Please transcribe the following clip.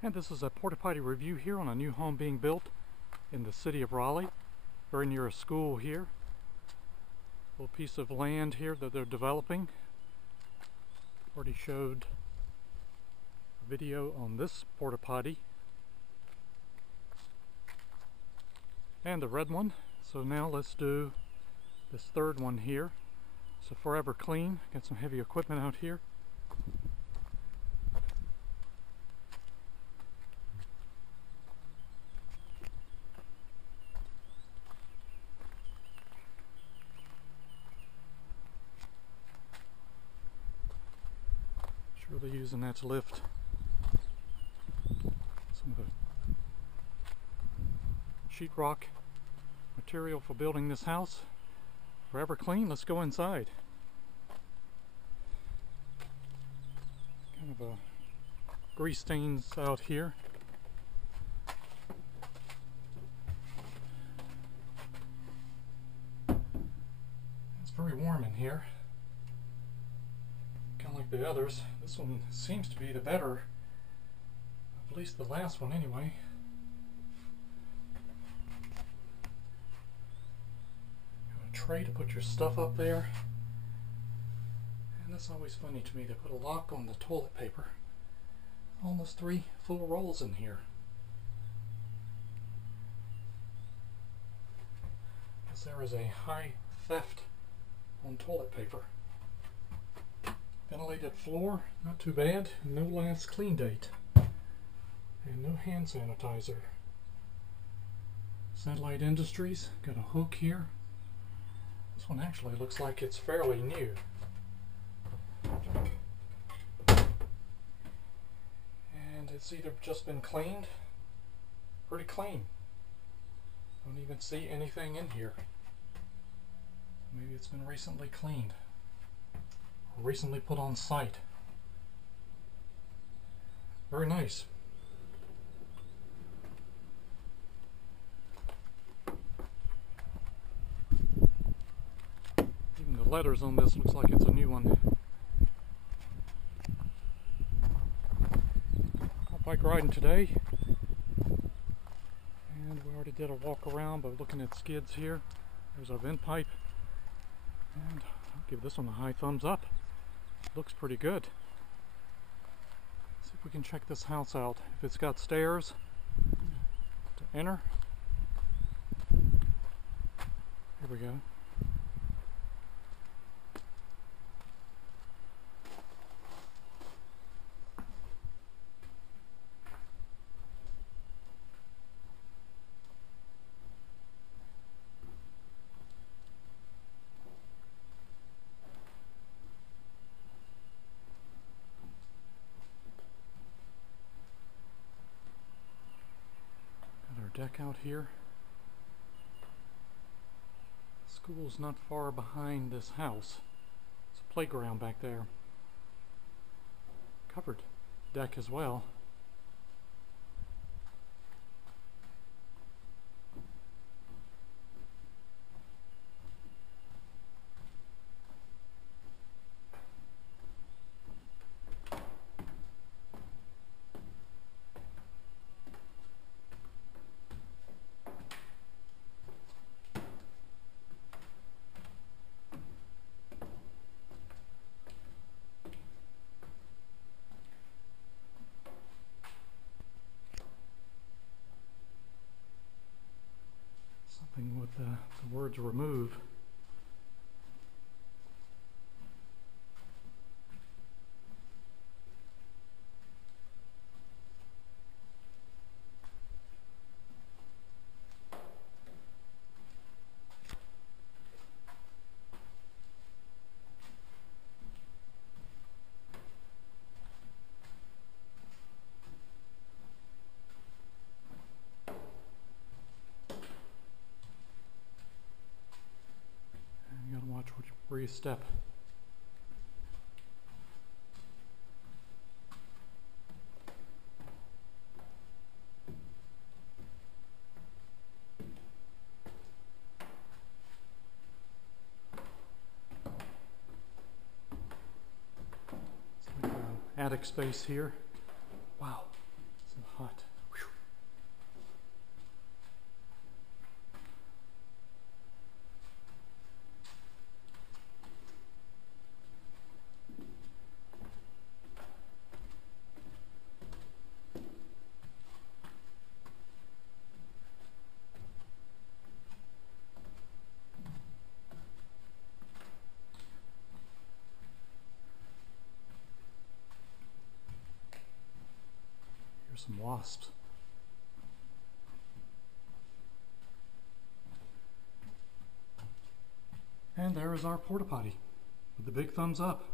And this is a porta potty review here on a new home being built in the city of Raleigh, very near a school here. A little piece of land here that they're developing. Already showed a video on this porta potty and the red one. So now let's do this third one here. So Forever Clean, got some heavy equipment out here. Really using that to lift some of the sheetrock material for building this house. Forever Clean, let's go inside. Kind of a grease stains out here. It's very warm in here. Like the others, this one seems to be the better, at least the last one anyway. Got a tray to put your stuff up there, and that's always funny to me. They put a lock on the toilet paper. Almost 3 full rolls in here. Guess there is a high theft on toilet paper. Ventilated floor, not too bad. No last clean date. And no hand sanitizer. Satellite Industries, got a hook here. This one actually looks like it's fairly new. And it's either just been cleaned, pretty clean. Don't even see anything in here. Maybe it's been recently cleaned. Recently put on site. Very nice. Even the letters on this looks like it's a new one. Got bike riding today, and we already did a walk around by looking at skids here. There's our vent pipe, and I'll give this one a high thumbs up. Looks pretty good. See if we can check this house out. If it's got stairs to enter. Here we go. Deck out here. School's not far behind this house. It's a playground back there. Covered deck as well. With the words remove. Where you step. It's like attic space here. Wow, some hot. Whew. Here's some wasps. And there is our porta potty with the big thumbs up.